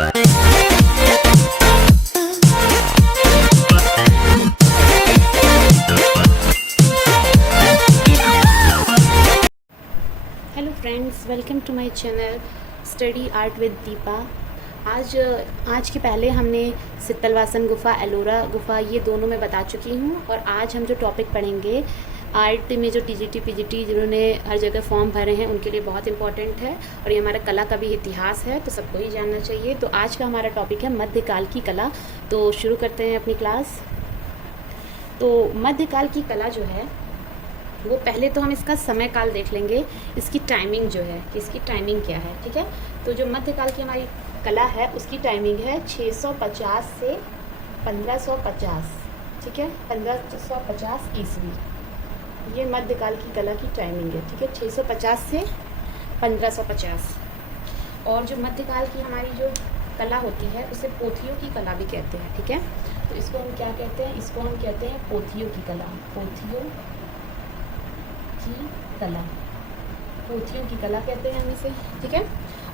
Hello friends, welcome to my channel study art with Deepa. आज के पहले हमने सित्तलवासन गुफा, एलोरा गुफा, ये दोनों मैं बता चुकी हूँ। और आज हम जो टॉपिक पढ़ेंगे आर्ट में, जो टीजीटी पीजीटी जिन्होंने हर जगह फॉर्म भरे हैं उनके लिए बहुत इंपॉर्टेंट है, और ये हमारा कला का भी इतिहास है, तो सबको ही जानना चाहिए। तो आज का हमारा टॉपिक है मध्यकाल की कला। तो शुरू करते हैं अपनी क्लास। तो मध्यकाल की कला जो है वो पहले तो हम इसका समय काल देख लेंगे, इसकी टाइमिंग जो है कि इसकी टाइमिंग क्या है। ठीक है, तो जो मध्यकाल की हमारी कला है उसकी टाइमिंग है 650 से 1550। ठीक है, 1550 ईस्वी, ये मध्यकाल की कला की टाइमिंग है। ठीक है, 650 से 1550। और जो मध्यकाल की हमारी जो कला होती है उसे पोथियों की कला भी कहते हैं। ठीक है, तो इसको हम क्या कहते हैं? इसको हम कहते हैं पोथियों की कला। पोथियों की कला, पोथियों की कला कहते हैं हम इसे। ठीक है,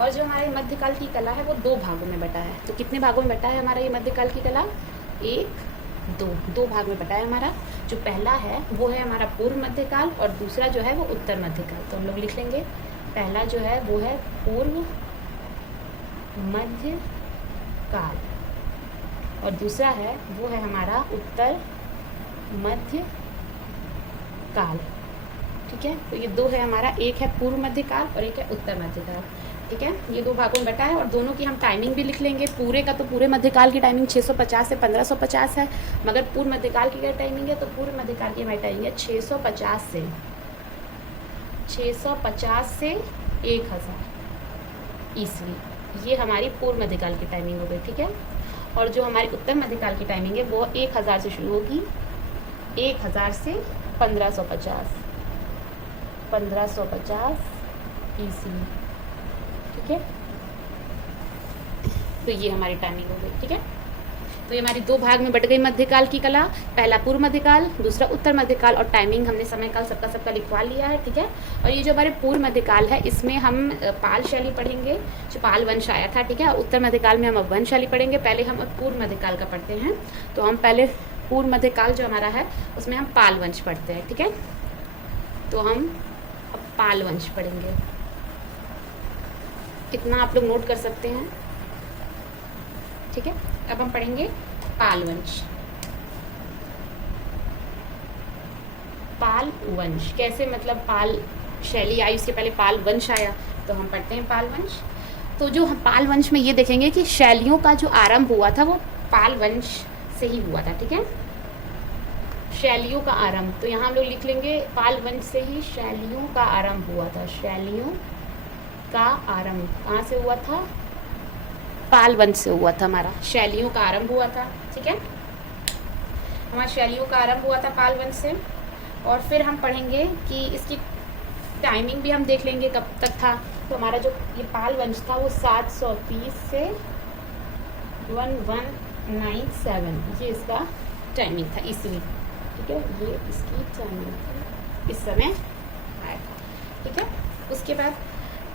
और जो हमारे मध्यकाल की कला है वो दो भागों में बटा है। तो कितने भागों में बटा है हमारा ये मध्यकाल की कला? दो भाग में बटा है हमारा। जो पहला है वो है हमारा पूर्व मध्यकाल, और दूसरा जो है वो उत्तर मध्यकाल। तो हम लोग लिख लेंगे, पहला जो है वो है पूर्व मध्यकाल, और दूसरा है वो है हमारा उत्तर मध्यकाल। ठीक है, तो ये दो है हमारा, एक है पूर्व मध्यकाल और एक है उत्तर मध्यकाल। ठीक है, ये दो भागों में बटा है, और दोनों की हम टाइमिंग भी लिख लेंगे। पूरे का तो पूरे मध्यकाल की टाइमिंग 650 से 1550 है, मगर पूर्व मध्यकाल की क्या टाइमिंग है? तो पूर्व मध्यकाल की हमारी टाइमिंग है 650 से 1000 ईस्वी। ये हमारी पूर्व मध्यकाल की टाइमिंग हो गई। ठीक है, और जो हमारी उत्तर मध्यकाल की टाइमिंग है वो 1000 से शुरू होगी, 1000 से 1550 ईस्वी। ठीक है, तो ये हमारी टाइमिंग हो गई। ठीक है, तो ये हमारी दो भाग में बट गई मध्यकाल की कला, पहला पूर्व मध्यकाल, दूसरा उत्तर मध्यकाल, और टाइमिंग हमने समय काल सबका लिखवा लिया है। ठीक है, और ये जो हमारे पूर्व मध्यकाल है इसमें हम पाल शैली पढ़ेंगे, जो पाल वंश आया था। ठीक है, उत्तर मध्यकाल में हम अब वंश शैली पढ़ेंगे। पहले हम पूर्व मध्यकाल का पढ़ते हैं, तो हम पहले पूर्व मध्यकाल जो हमारा है उसमें हम पाल वंश पढ़ते हैं। ठीक है, तो हम अब पाल वंश पढ़ेंगे, इतना आप लोग नोट कर सकते हैं। ठीक है, अब हम पढ़ेंगे पाल वंश। पाल वंश कैसे, मतलब पाल शैली आई उसके पहले पाल वंश आया, तो हम पढ़ते हैं पाल वंश। तो जो हम पाल वंश में ये देखेंगे कि शैलियों का जो आरंभ हुआ था वो पाल वंश से ही हुआ था। ठीक है, शैलियों का आरंभ, तो यहाँ हम लोग लिख लेंगे पाल वंश से ही शैलियों का आरंभ हुआ था। शैलियों का आरंभ कहाँ से हुआ था? पाल वंश से हुआ था, हमारा शैलियों का आरंभ हुआ था। ठीक है, हमारा शैलियों का आरंभ हुआ था पाल वंश से। और फिर हम पढ़ेंगे कि इसकी टाइमिंग भी हम देख लेंगे कब तक था। तो हमारा जो ये पाल वंश था वो 730 से 1197, ये इसका टाइमिंग था ईस्वी। ठीक है, ये इसकी टाइमिंग थी, इस समय आया था। ठीक है, उसके बाद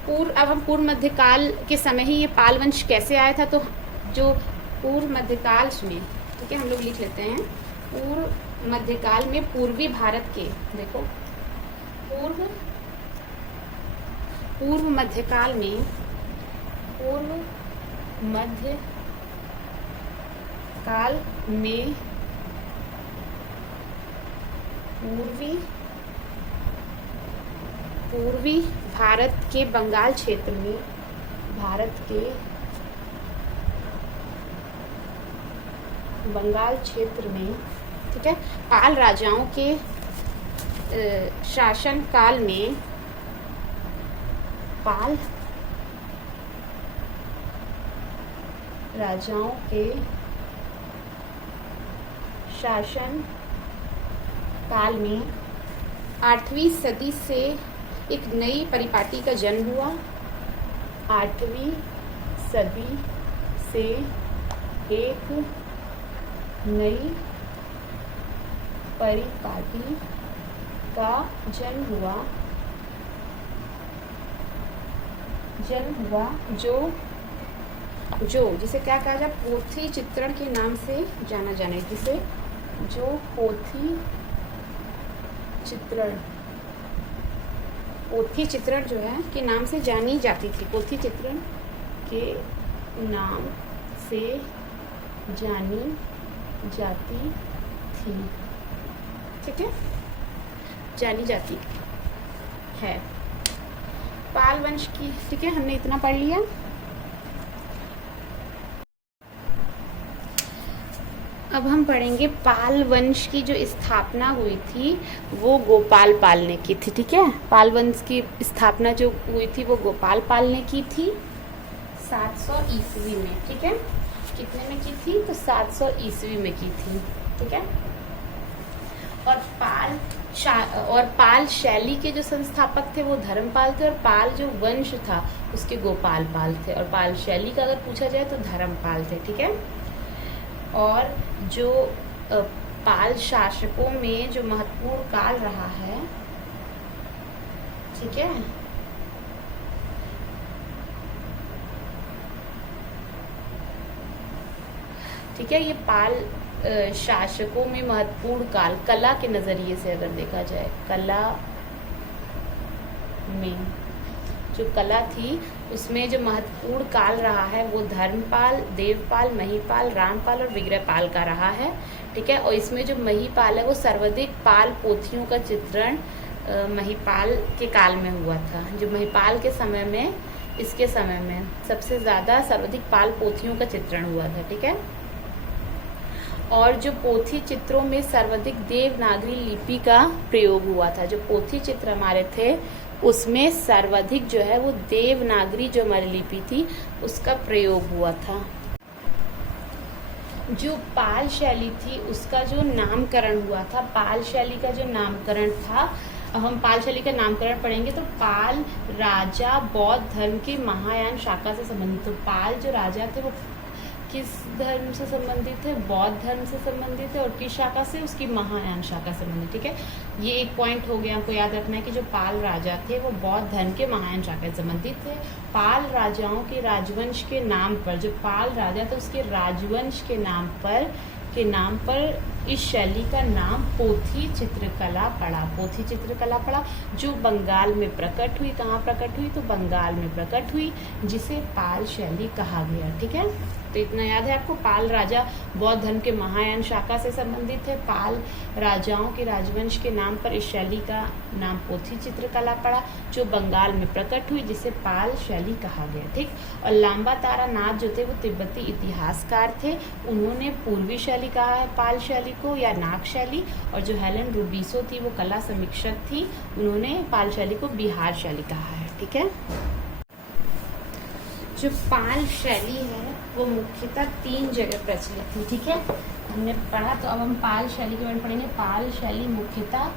अब हम पूर्व मध्यकाल के समय ही ये पाल वंश कैसे आया था? तो जो पूर्व मध्यकाल में, ठीक है, हम लोग लिख लेते हैं पूर्व मध्यकाल में पूर्वी भारत के, देखो पूर्व मध्यकाल में पूर्वी भारत के बंगाल क्षेत्र में, ठीक है, पाल राजाओं के शासन काल में, पाल राजाओं के शासन काल में 8वीं सदी से एक नई परिपाटी का जन्म हुआ। 8वीं सदी से एक नई परिपाटी का जन्म हुआ जो जिसे क्या कहा जाए, पोथी चित्रण के नाम से जाना जाने, जिसे जो पोथी चित्रण जो है के नाम से जानी जाती थी, पोथी चित्रण के नाम से जानी जाती थी, ठीक है, जानी जाती है। पाल वंश की, ठीक है, हमने इतना पढ़ लिया। अब हम पढ़ेंगे पाल वंश की जो स्थापना हुई थी वो गोपाल पाल ने की थी, ठीक है। पाल वंश की स्थापना जो हुई थी वो गोपाल पाल ने की थी 700 ईस्वी में, ठीक है। कितने में की थी? तो 700 ईस्वी में की थी, ठीक है। और पाल शैली के जो संस्थापक थे वो धर्मपाल थे, और पाल जो वंश था उसके गोपाल पाल थे, और पाल शैली का अगर पूछा जाए तो धर्मपाल थे, ठीक है। और जो पाल शासकों में जो महत्वपूर्ण काल रहा है, ठीक है, ठीक है, ये पाल शासकों में महत्वपूर्ण काल, कला के नजरिए से अगर देखा जाए, कला में जो कला थी उसमें जो महत्वपूर्ण काल रहा है वो धर्मपाल, देवपाल, महिपाल, रामपाल और विग्रहपाल का रहा है, ठीक है। और इसमें जो महिपाल है वो सर्वाधिक पाल पोथियों का चित्रण महिपाल के काल में हुआ था। जो महिपाल के समय में, इसके समय में सबसे ज्यादा सर्वाधिक पाल पोथियों का चित्रण हुआ था, ठीक है। और जो पोथी चित्रों में सर्वाधिक देवनागरी लिपि का प्रयोग हुआ था। जो पोथी चित्र हमारे थे उसमें सर्वाधिक जो है वो देवनागरी जो हमारी लिपि थी उसका प्रयोग हुआ था। जो पाल शैली थी उसका जो नामकरण हुआ था, पाल शैली का जो नामकरण था, अब हम पाल शैली का नामकरण पढ़ेंगे तो पाल राजा बौद्ध धर्म के महायान शाखा से संबंधित। तो पाल जो राजा थे वो किस धर्म से संबंधित है? बौद्ध धर्म से संबंधित है। और किस शाखा से? उसकी महायान शाखा से संबंधित, ठीक है। ये एक पॉइंट हो गया, हमको याद रखना है कि जो पाल राजा थे वो बौद्ध धर्म के महायान शाखा से संबंधित थे। पाल राजाओं के राजवंश के नाम पर, जो पाल राजा थे उसके राजवंश के नाम पर इस शैली का नाम पोथी चित्रकला पड़ा। पोथी चित्रकला पड़ा जो बंगाल में प्रकट हुई। कहाँ प्रकट हुई? तो बंगाल में प्रकट हुई, जिसे पाल शैली कहा गया, ठीक है। तो इतना याद है आपको। पाल राजा बौद्ध धर्म के महायान शाखा से संबंधित है। पाल राजाओं के राजवंश के नाम पर इस शैली का नाम पोथी चित्रकला पड़ा जो बंगाल में प्रकट हुई, जिसे पाल शैली कहा गया, ठीक। और लांबा तारा नाथ जो थे वो तिब्बती इतिहासकार थे। उन्होंने पूर्वी शैली कहा है पाल शैली को, या नाग शैली। और जो हेलेन रूबिसो थी वो कला समीक्षक थी, उन्होंने पाल शैली को बिहार शैली कहा है, ठीक है। जो पाल शैली है वो मुख्यतः 3 जगह प्रचलित थी, ठीक है, हमने पढ़ा। तो अब हम पाल शैली के बारे में पढ़ेंगे। पाल शैली मुख्यतः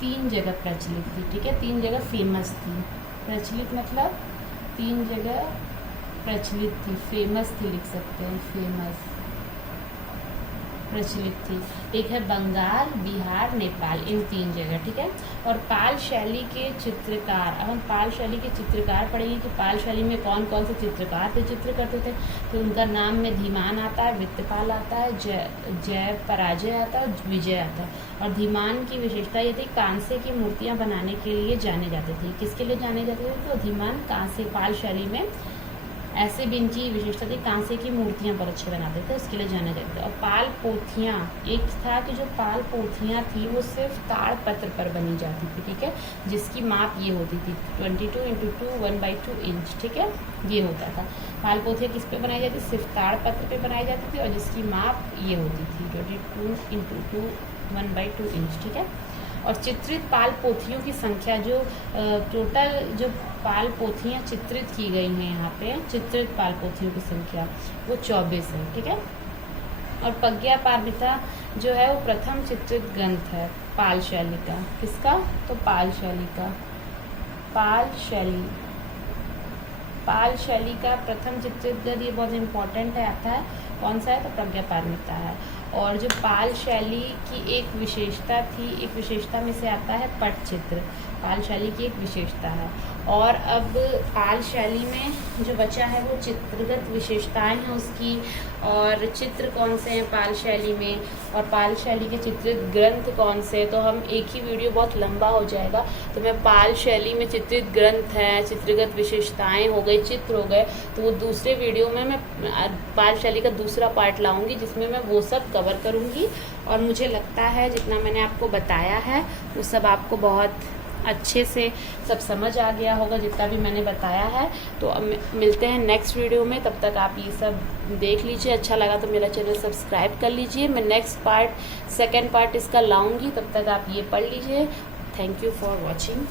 3 जगह प्रचलित थी, ठीक है, 3 जगह फेमस थी। प्रचलित मतलब 3 जगह प्रचलित थी, फेमस थी लिख सकते हैं, फेमस प्रचलित थी। एक है बंगाल, बिहार, नेपाल, इन 3 जगह, ठीक है। और पाल शैली के चित्रकार, अब हम पाल शैली के चित्रकार पढ़ेंगे कि पाल शैली में कौन कौन से चित्रकार थे, चित्र करते थे। तो उनका नाम में धीमान आता है, वित्तपाल आता है, जय पराजय आता है और विजय आता है। और धीमान की विशेषता ये थी, कांसे की मूर्तियाँ बनाने के लिए जाने जाते थे। किसके लिए जाने जाते थे? तो धीमान कांसे, पाल शैली में ऐसे भी इनकी विशेषता थी, कांसे की मूर्तियाँ बहुत अच्छे बनाते थे, उसके लिए जाने जाते थे। और पाल पोथियाँ, एक था कि जो पाल पोथियाँ थी वो सिर्फ ताड़ पत्र पर बनी जाती थी, ठीक है, जिसकी माप ये होती थी 22x2 1/2 इंच, ठीक है, ये होता था। पाल पोथियाँ किस पे बनाई जाती? सिर्फ ताड़ पत्र पे बनाई जाती थी, और जिसकी माप ये होती थी 22x2 1/2 इंच, ठीक है। और चित्रित पाल पोथियों की संख्या, जो टोटल जो पाल पोथियाँ चित्रित की गई हैं यहाँ पे, चित्रित पाल पोथियों की संख्या वो 24 है, ठीक है। और प्रज्ञा पारमिता जो है वो प्रथम चित्रित ग्रंथ है पाल शैली का। किसका? तो पाल शैली का। पाल शैली का प्रथम चित्रित ग्रंथ, ये बहुत इंपॉर्टेंट है, आता है कौन सा है? तो प्रज्ञा पारमिता है। और जो पाल शैली की एक विशेषता थी, एक विशेषता में से आता है पटचित्र, पाल शैली की एक विशेषता है। और अब पाल शैली में जो बचा है वो चित्रगत विशेषताएं हैं उसकी, और चित्र कौन से हैं पाल शैली में, और पाल शैली के चित्रित ग्रंथ कौन से। तो हम एक ही वीडियो बहुत लंबा हो जाएगा, तो मैं पाल शैली में चित्रित ग्रंथ हैं, चित्रगत विशेषताएं हो गई, चित्र हो गए, तो वो दूसरे वीडियो में मैं पाल शैली का दूसरा पार्ट लाऊंगी जिसमें मैं वो सब कवर करूंगी। और मुझे लगता है जितना मैंने आपको बताया है वो सब आपको बहुत अच्छे से सब समझ आ गया होगा, जितना भी मैंने बताया है। तो अब मिलते हैं नेक्स्ट वीडियो में, तब तक आप ये सब देख लीजिए। अच्छा लगा तो मेरा चैनल सब्सक्राइब कर लीजिए। मैं नेक्स्ट पार्ट, सेकेंड पार्ट इसका लाऊंगी, तब तक आप ये पढ़ लीजिए। Thank you for watching.